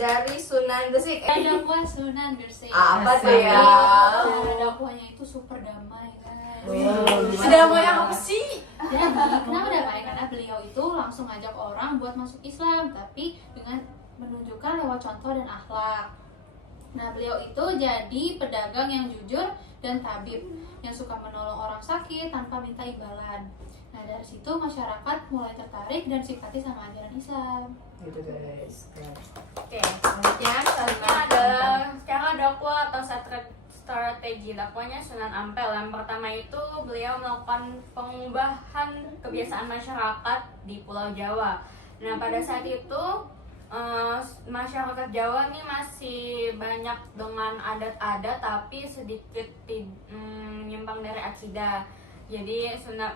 dari Sunan Gresik. dakwah Sunan Gresik. Apa tuh ya? Cara dakwahnya itu super damai guys. Sedamai apa sih? Jadi kenapa damai? Karena beliau itu langsung ngajak orang buat masuk Islam, tapi dengan menunjukkan lewat contoh dan akhlak. Nah, beliau itu jadi pedagang yang jujur dan tabib yang suka menolong orang sakit tanpa minta imbalan. Nah, dari situ masyarakat mulai tertarik dan simpati sama ajaran Islam. Gitu guys. Oke, selanjutnya adalah cara dakwah atau strategi dakwahnya Sunan Ampel. Yang pertama itu beliau melakukan pengubahan kebiasaan masyarakat di Pulau Jawa. Nah, pada saat itu masyarakat Jawa nih masih banyak dengan adat-adat tapi sedikit menyimpang dari akidah. Jadi Sunan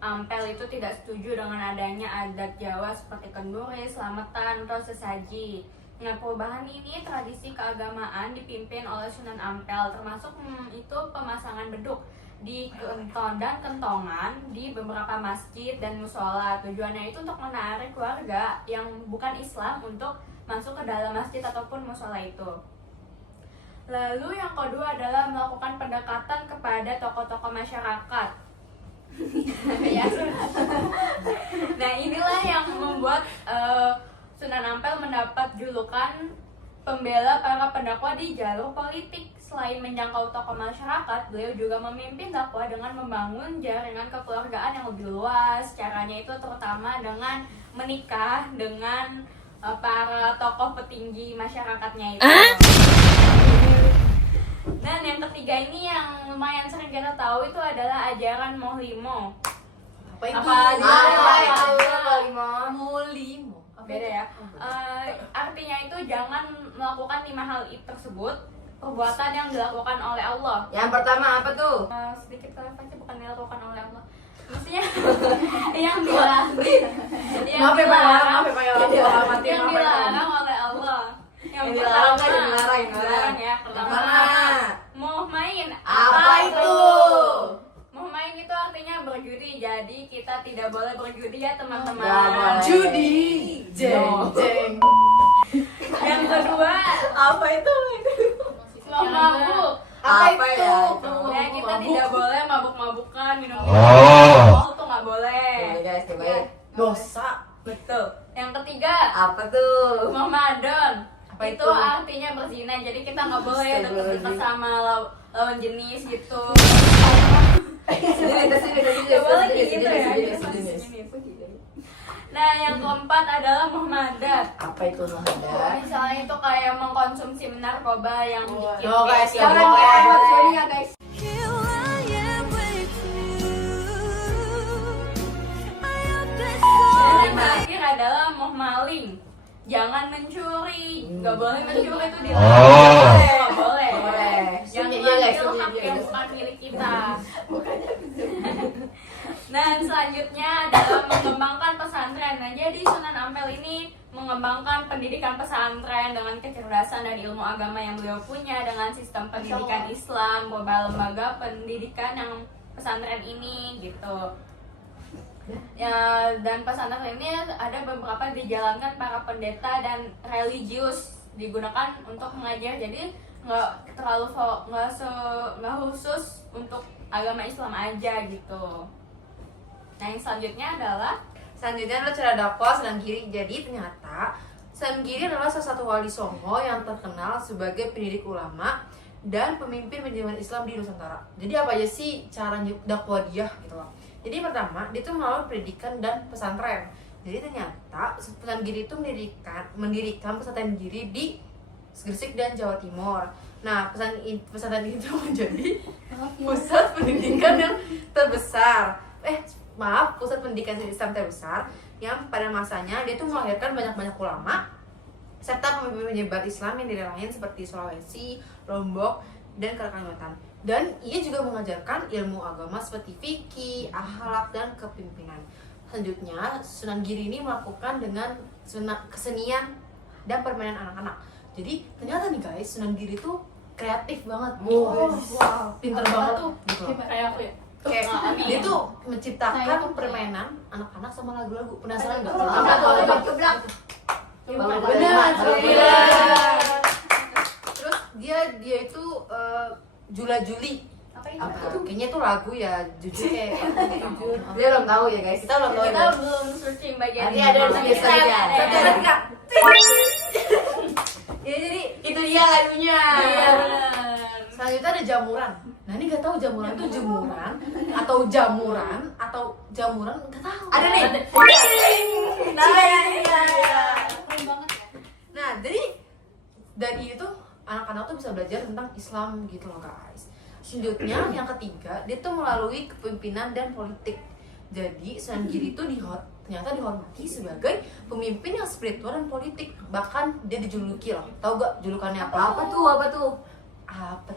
Ampel itu tidak setuju dengan adanya adat Jawa seperti kenduri, selamatan, atau sesaji. Nah, perubahan ini tradisi keagamaan dipimpin oleh Sunan Ampel, termasuk itu pemasangan beduk di kentongan di beberapa masjid dan musola. Tujuannya itu untuk menarik keluarga yang bukan Islam untuk masuk ke dalam masjid ataupun musola itu. Lalu yang kedua adalah melakukan pendekatan kepada tokoh-tokoh masyarakat. Ya. Nah, inilah yang membuat Sunan Ampel mendapat julukan pembela para pendakwah di jalur politik. Selain menjangkau tokoh masyarakat, beliau juga memimpin dakwah dengan membangun jaringan kekeluargaan yang lebih luas. Caranya itu terutama dengan menikah dengan para tokoh petinggi masyarakatnya itu. Dan yang ketiga ini yang lumayan sering kita tahu itu adalah ajaran Mohlimo. Apa itu? Mohlimo. Beda ya. Artinya itu jangan melakukan 5 hal tersebut, perbuatan yang dilakukan oleh Allah. Yang pertama apa tuh? Sedikit klarifikasi, bukan dilakukan oleh Allah. Maksudnya yang dilarang oleh Allah. Yang dilarang ya. Pertama, mau main. Apa itu? Mau main itu artinya berjudi. Jadi kita tidak boleh berjudi ya teman-teman. Gak boleh. Judi. Jeng. Yang kedua, Apa itu? mabuk. Apa ya? Ya, kita tidak boleh mabuk-mabukan, minum alkohol tuh nggak boleh. Boleh guys, cobain. Dosa. Betul. Yang ketiga, Apa tuh? Ramadan. Apa Itu itu? artinya berzina. Jadi kita nggak boleh deket-deket sama lawan jenis gitu. Nggak boleh kayak gitu ya. Jadi masih jenis. Nah, yang keempat adalah muhamadat. Apa itu Muhammad? Misalnya itu kayak mengkonsumsi narkoba yang bikin No guys, kayak nggak boleh. guys. Dan yang terakhir adalah muhmaling. Jangan mencuri, nggak boleh mencuri itu dilarang. Nggak boleh. Jangan mengambil hak yang bukan milik kita. Nah, selanjutnya adalah mengembangkan pesantren. Nah, jadi Sunan Ampel ini mengembangkan pendidikan pesantren dengan kecerdasan dan ilmu agama yang beliau punya dengan sistem pendidikan Islam, beberapa lembaga pendidikan yang pesantren ini gitu. Ya, dan pesantren ini ada beberapa dijalankan para pendeta dan religius, digunakan untuk mengajar. Jadi nggak terlalu nggak khusus untuk agama Islam aja gitu. Nah, yang selanjutnya adalah cara dakwah Sunan Giri. Jadi ternyata Sunan Giri adalah salah satu wali songo yang terkenal sebagai pendidik ulama dan pemimpin manajemen Islam di Nusantara. Jadi apa aja sih cara dakwah dia gitu loh. Jadi pertama, dia tuh melalui pendidikan dan pesantren. Jadi ternyata Sunan Giri itu mendirikan pesantren Giri di Gresik dan Jawa Timur. Nah, pesantren itu menjadi pusat pendidikan yang terbesar. Pusat pendidikan Islam terbesar yang pada masanya dia tuh melahirkan banyak ulama serta pemimpin penyebar Islam yang di daerah lain seperti Sulawesi, Lombok, dan Kalimantan. Dan ia juga mengajarkan ilmu agama seperti fikih, akhlak, dan kepemimpinan. Selanjutnya, Sunan Giri ini melakukan dengan kesenian dan permainan anak-anak. Jadi ternyata nih guys, Sunan Giri tuh kreatif banget. Pinter banget tuh. Gitu. Kayak aku ya. Kayak dia tuh menciptakan permainan anak-anak sama lagu-lagu. Penasaran nggak? Apa tuh? Bangun Benar, Bangun. benar. Terus dia itu Jula Juli. Apa itu? Apa? Kayaknya itu lagu ya, jujur kayak Jujur. Dia belum tahu ya guys. kita belum tahu Kita ya. belum searching bagian Nanti ini. ada Nanti tulis kita selanjutnya. ada. Satu, dua, tiga. Ya jadi Itu dia lagunya. Iya benar. selanjutnya ada jamuran. Nah ini nggak tahu jamuran itu jemuran atau jamuran atau jamuran nggak tahu. Ada nih. Nah, iya. Keren banget ya. Nah jadi dari itu anak-anak tuh bisa belajar tentang Islam gitu loh guys. Selanjutnya yang ketiga dia tuh melalui kepemimpinan dan politik. Jadi Sunan Giri itu ternyata dihormati sebagai pemimpin yang spiritual dan politik. Bahkan dia dijuluki loh. Tahu gak julukannya apa? Apa tuh? Apa tuh? Apa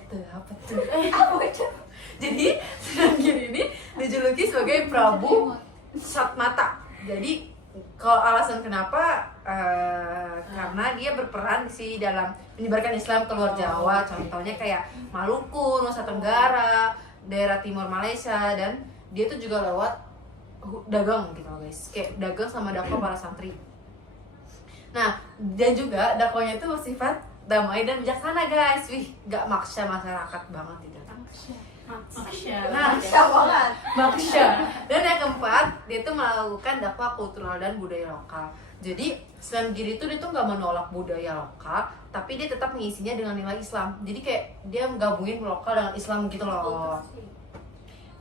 tuh? Jadi Sunan Giri ini dijuluki sebagai Prabu Satmata. Jadi kalau alasan kenapa karena dia berperan sih dalam menyebarkan Islam ke luar Jawa. Contohnya kayak Maluku, Nusa Tenggara, daerah timur Malaysia, dan dia tuh juga lewat dagang gitu loh guys. Kayak dagang sama dakwah para santri. Nah, dan juga dakwahnya itu bersifat damai dan bijaksana guys. Wih, gak maksa masyarakat banget gitu. Maksya. Nah, banget. Maksya. Dan yang keempat, dia tuh melakukan dakwah kultural dan budaya lokal. Jadi Sunan Giri itu dia tuh nggak menolak budaya lokal, tapi dia tetap mengisinya dengan nilai Islam. Jadi kayak dia menggabungin lokal dengan Islam gitu loh.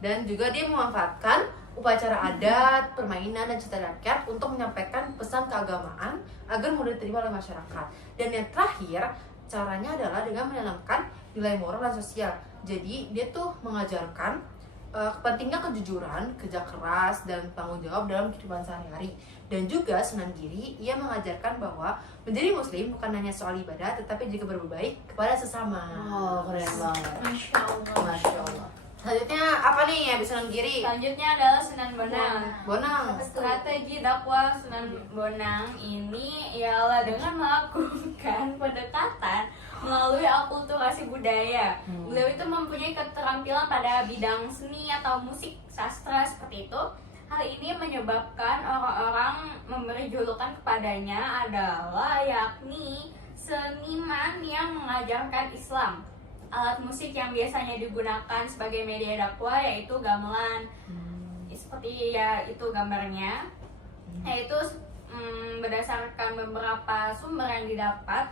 Dan juga dia memanfaatkan upacara adat, permainan, dan cerita rakyat untuk menyampaikan pesan keagamaan agar mudah diterima oleh masyarakat. Dan yang terakhir, caranya adalah dengan menanamkan nilai moral dan sosial. Jadi dia tuh mengajarkan pentingnya kejujuran, kerja keras, dan tanggung jawab dalam kehidupan sehari-hari. Dan juga Sunan Giri, ia mengajarkan bahwa menjadi muslim bukan hanya soal ibadah, tetapi juga berbuat baik kepada sesama. Oh, keren banget. Masya Allah. Masya Allah. Selanjutnya apa nih ya Sunan Giri? Selanjutnya adalah Sunan Bonang. Bonang. Strategi dakwah Sunan Bonang ini ialah dengan melakukan pendekatan melalui akulturasi budaya. Beliau itu mempunyai keterampilan pada bidang seni atau musik, sastra seperti itu. Hal ini menyebabkan orang-orang memberi julukan kepadanya adalah yakni seniman yang mengajarkan Islam. Alat musik yang biasanya digunakan sebagai media dakwah yaitu gamelan. Seperti ya itu gambarnya. Yaitu berdasarkan beberapa sumber yang didapat,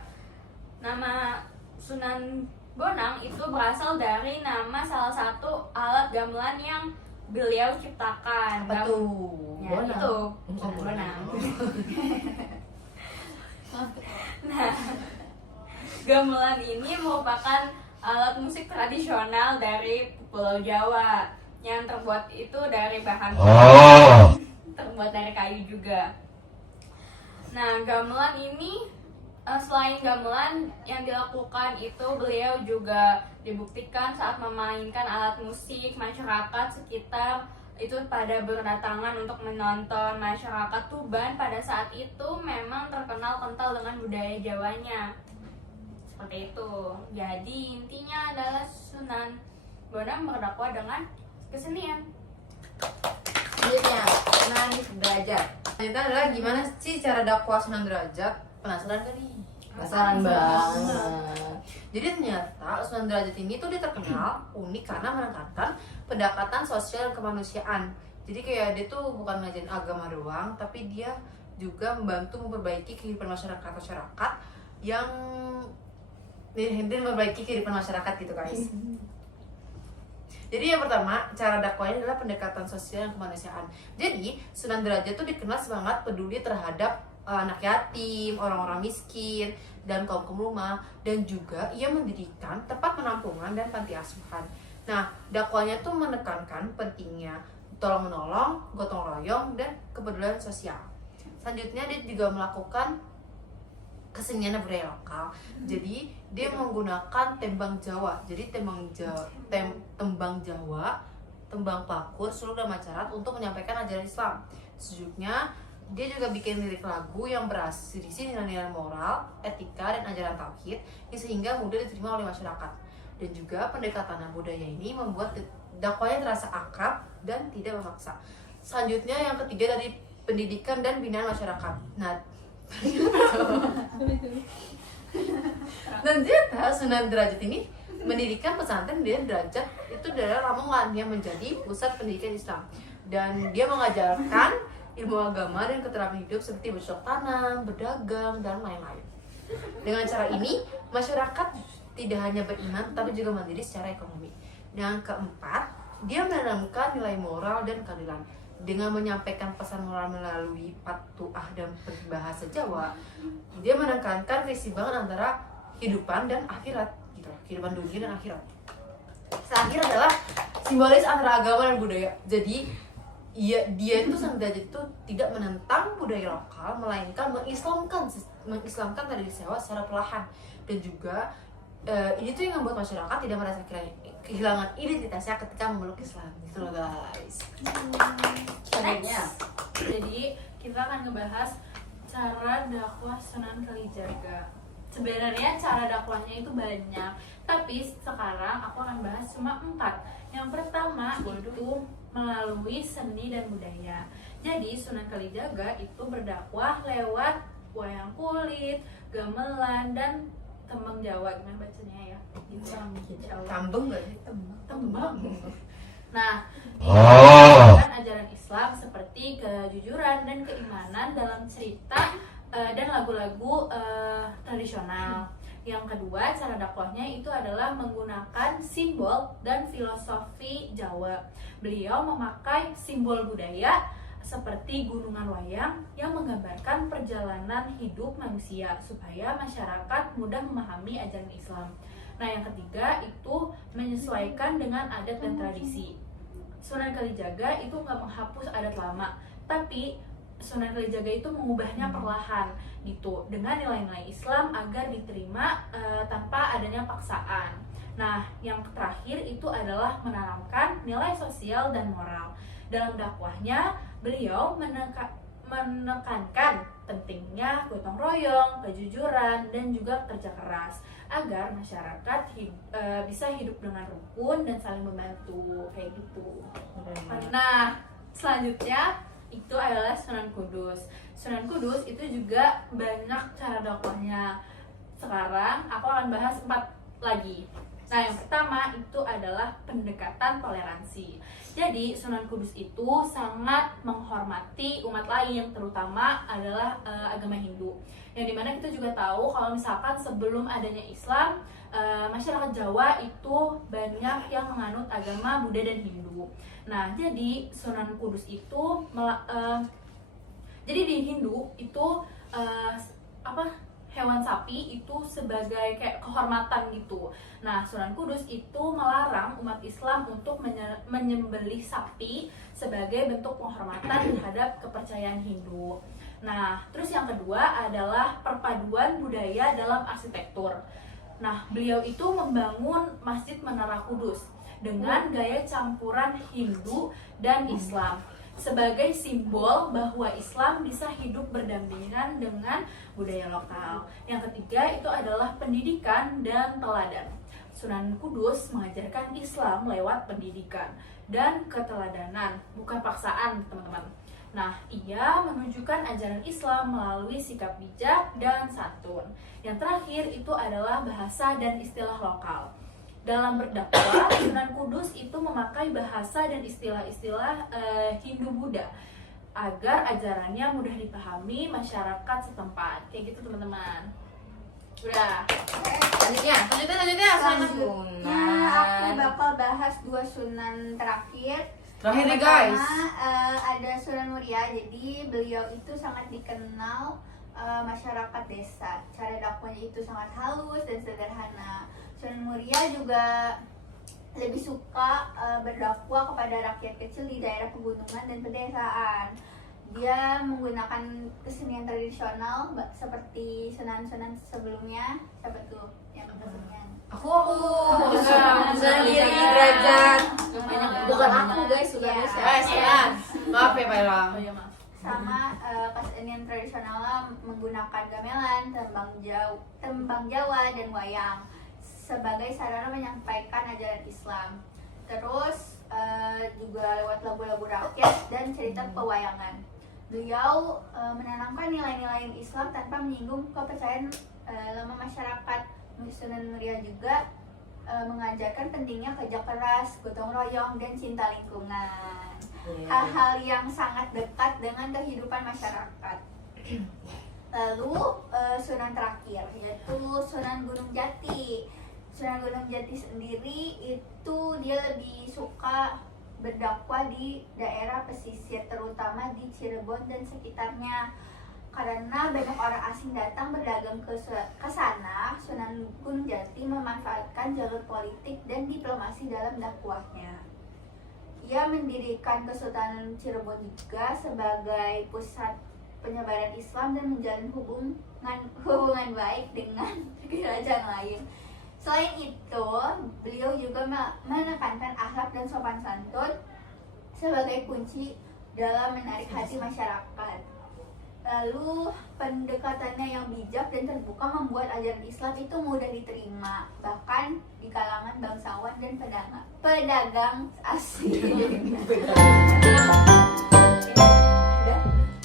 nama Sunan Bonang itu berasal dari nama salah satu alat gamelan yang beliau ciptakan. Apa tuh? Ya, itu Oh, Bonang. Mantap. Nah, gamelan ini merupakan alat musik tradisional dari Pulau Jawa yang terbuat itu dari bahan terbuat dari kayu juga. Nah, gamelan ini selain gamelan yang dilakukan itu, beliau juga dibuktikan saat memainkan alat musik. Masyarakat sekitar itu pada berdatangan untuk menonton. Masyarakat Tuban pada saat itu memang terkenal kental dengan budaya Jawanya. Seperti itu. Jadi intinya adalah Sunan Bonang berdakwah dengan kesenian. Selanjutnya, Sunan Derajat. Selanjutnya adalah gimana sih cara dakwah Sunan Derajat? Penasaran gak nih? Penasaran banget. Jadi ternyata Sunan Derajat ini tuh dia terkenal unik karena menekankan pendekatan sosial dan kemanusiaan. Jadi kayak dia tuh bukan ngajarin agama doang, tapi dia juga membantu memperbaiki kehidupan masyarakat yang memperbaiki kehidupan masyarakat gitu guys. Jadi yang pertama, cara dakwahnya adalah pendekatan sosial dan kemanusiaan. Jadi Sunan Derajat tuh dikenal sangat peduli terhadap anak yatim, orang-orang miskin, dan kaum rumah, dan juga ia mendirikan tempat penampungan dan panti asuhan. Nah, dakwahnya tuh menekankan pentingnya tolong menolong, gotong royong, dan kepedulian sosial. Selanjutnya dia juga melakukan kesenian budaya lokal. Jadi dia menggunakan tembang Jawa. Jadi tembang Jawa, tembang Pakur, suluk dan macarat untuk menyampaikan ajaran Islam. Selanjutnya dia juga bikin lirik lagu yang berisi nilai-nilai moral, etika, dan ajaran tauhid yang sehingga mudah diterima oleh masyarakat. Dan juga pendekatan budaya ini membuat dakwahnya terasa akrab dan tidak memaksa. Selanjutnya yang ketiga dari pendidikan dan binaan masyarakat. Nah, Dan ternyata Sunan Derajat ini mendirikan pesantren di Derajat itu adalah Lamongan yang menjadi pusat pendidikan Islam, dan dia mengajarkan ilmu agama dan keterampilan hidup seperti bercocok tanam, berdagang, dan lain-lain. Dengan cara ini masyarakat tidak hanya beriman tapi juga mandiri secara ekonomi. Dan yang keempat, dia menanamkan nilai moral dan keadilan dengan menyampaikan pesan moral melalui patuah dan berbahasa Jawa. Dia menekankan keseimbangan antara kehidupan dan akhirat, gitu, kehidupan dunia dan akhirat. Terakhir adalah simbolis antara agama dan budaya. Jadi dia itu Sunan Derajat itu tidak menentang budaya lokal, melainkan mengislamkan tradisi Jawa secara perlahan. Dan juga ini tuh yang membuat masyarakat tidak merasa kehilangan identitasnya ketika memeluk Islam, gitu loh guys. Selanjutnya, jadi kita akan ngebahas cara dakwah Sunan Kalijaga. Sebenarnya cara dakwahnya itu banyak, tapi sekarang aku akan bahas cuma 4. Yang pertama itu melalui seni dan budaya. Jadi Sunan Kalijaga itu berdakwah lewat wayang kulit, gamelan, dan tembang Jawa. Gimana bacanya ya? Kambing nggak sih? Tembang. Nah, mengajarkan ajaran Islam seperti kejujuran dan keimanan dalam cerita dan lagu-lagu tradisional. Yang kedua, cara dakwahnya itu adalah menggunakan simbol dan filosofi Jawa. Beliau memakai simbol budaya seperti gunungan wayang yang menggambarkan perjalanan hidup manusia supaya masyarakat mudah memahami ajaran Islam. Nah, yang ketiga itu menyesuaikan dengan adat dan tradisi. Sunan Kalijaga itu nggak menghapus adat lama, tapi Sunan Kalijaga itu mengubahnya perlahan gitu dengan nilai-nilai Islam agar diterima tanpa adanya paksaan. Nah, yang terakhir itu adalah menanamkan nilai sosial dan moral. Dalam dakwahnya, beliau menekankan pentingnya gotong royong, kejujuran, dan juga kerja keras agar masyarakat bisa hidup dengan rukun dan saling membantu, kayak gitu. Nah, selanjutnya itu adalah Sunan Kudus. Sunan Kudus itu juga banyak cara dakwahnya. Sekarang aku akan bahas 4 lagi. Nah, yang pertama itu adalah pendekatan toleransi. Jadi Sunan Kudus itu sangat menghormati umat lain, terutama adalah agama Hindu. Yang dimana kita juga tahu kalau misalkan sebelum adanya Islam, masyarakat Jawa itu banyak yang menganut agama Buddha dan Hindu. Nah, jadi Sunan Kudus itu jadi di Hindu itu hewan sapi itu sebagai kayak kehormatan gitu. Nah, Sunan Kudus itu melarang umat Islam untuk menyembelih sapi sebagai bentuk penghormatan terhadap kepercayaan Hindu. Nah, terus yang kedua adalah perpaduan budaya dalam arsitektur. Nah, beliau itu membangun Masjid Menara Kudus dengan gaya campuran Hindu dan Islam sebagai simbol bahwa Islam bisa hidup berdampingan dengan budaya lokal. Yang ketiga itu adalah pendidikan dan teladan. Sunan Kudus mengajarkan Islam lewat pendidikan dan keteladanan, bukan paksaan, teman-teman. Nah, ia menunjukkan ajaran Islam melalui sikap bijak dan santun. Yang terakhir itu adalah bahasa dan istilah lokal. Dalam berdakwah, Sunan Kudus itu memakai bahasa dan istilah-istilah Hindu-Buddha agar ajarannya mudah dipahami masyarakat setempat. Kayak gitu, teman-teman. Udah. Selanjutnya Selanjutnya aku bakal bahas 2 sunan terakhir. Terakhir nih Yang guys. pertama, ada Sunan Muria. Jadi beliau itu sangat dikenal masyarakat desa. Cara dakwahnya itu sangat halus dan sederhana. Sunan Muria juga lebih suka berdakwah kepada rakyat kecil di daerah pegunungan dan pedesaan. Dia menggunakan kesenian tradisional seperti sunan-sunan sebelumnya. Siapa tuh yang kesenian? Aku Sunan Giri Derajat. Bukan aku guys, sudah Iya. Sunan. Maaf ya Pak Ilham. Oh iya, maaf. Sama kesenian tradisionalnya menggunakan gamelan, tembang Jawa, dan wayang sebagai sarana menyampaikan ajaran Islam. Terus juga lewat lagu-lagu rakyat dan cerita pewayangan. Beliau menanamkan nilai-nilai Islam tanpa menyinggung kepercayaan lama masyarakat. Sunan Muria juga mengajarkan pentingnya kerja keras, gotong royong, dan cinta lingkungan. Hal-hal yang sangat dekat dengan kehidupan masyarakat. Lalu Sunan terakhir yaitu Sunan Gunung Jati. Sunan Gunung Jati sendiri itu dia lebih suka berdakwah di daerah pesisir, terutama di Cirebon dan sekitarnya. Karena banyak orang asing datang berdagang ke sana, Sunan Gunung Jati memanfaatkan jalur politik dan diplomasi dalam dakwahnya. Ia mendirikan Kesultanan Cirebon juga sebagai pusat penyebaran Islam dan menjalin hubungan baik dengan kerajaan lain. Selain itu, beliau juga menekankan akhlak dan sopan santun sebagai kunci dalam menarik hati masyarakat. Lalu pendekatannya yang bijak dan terbuka membuat ajaran Islam itu mudah diterima, bahkan di kalangan bangsawan dan pedagang asing.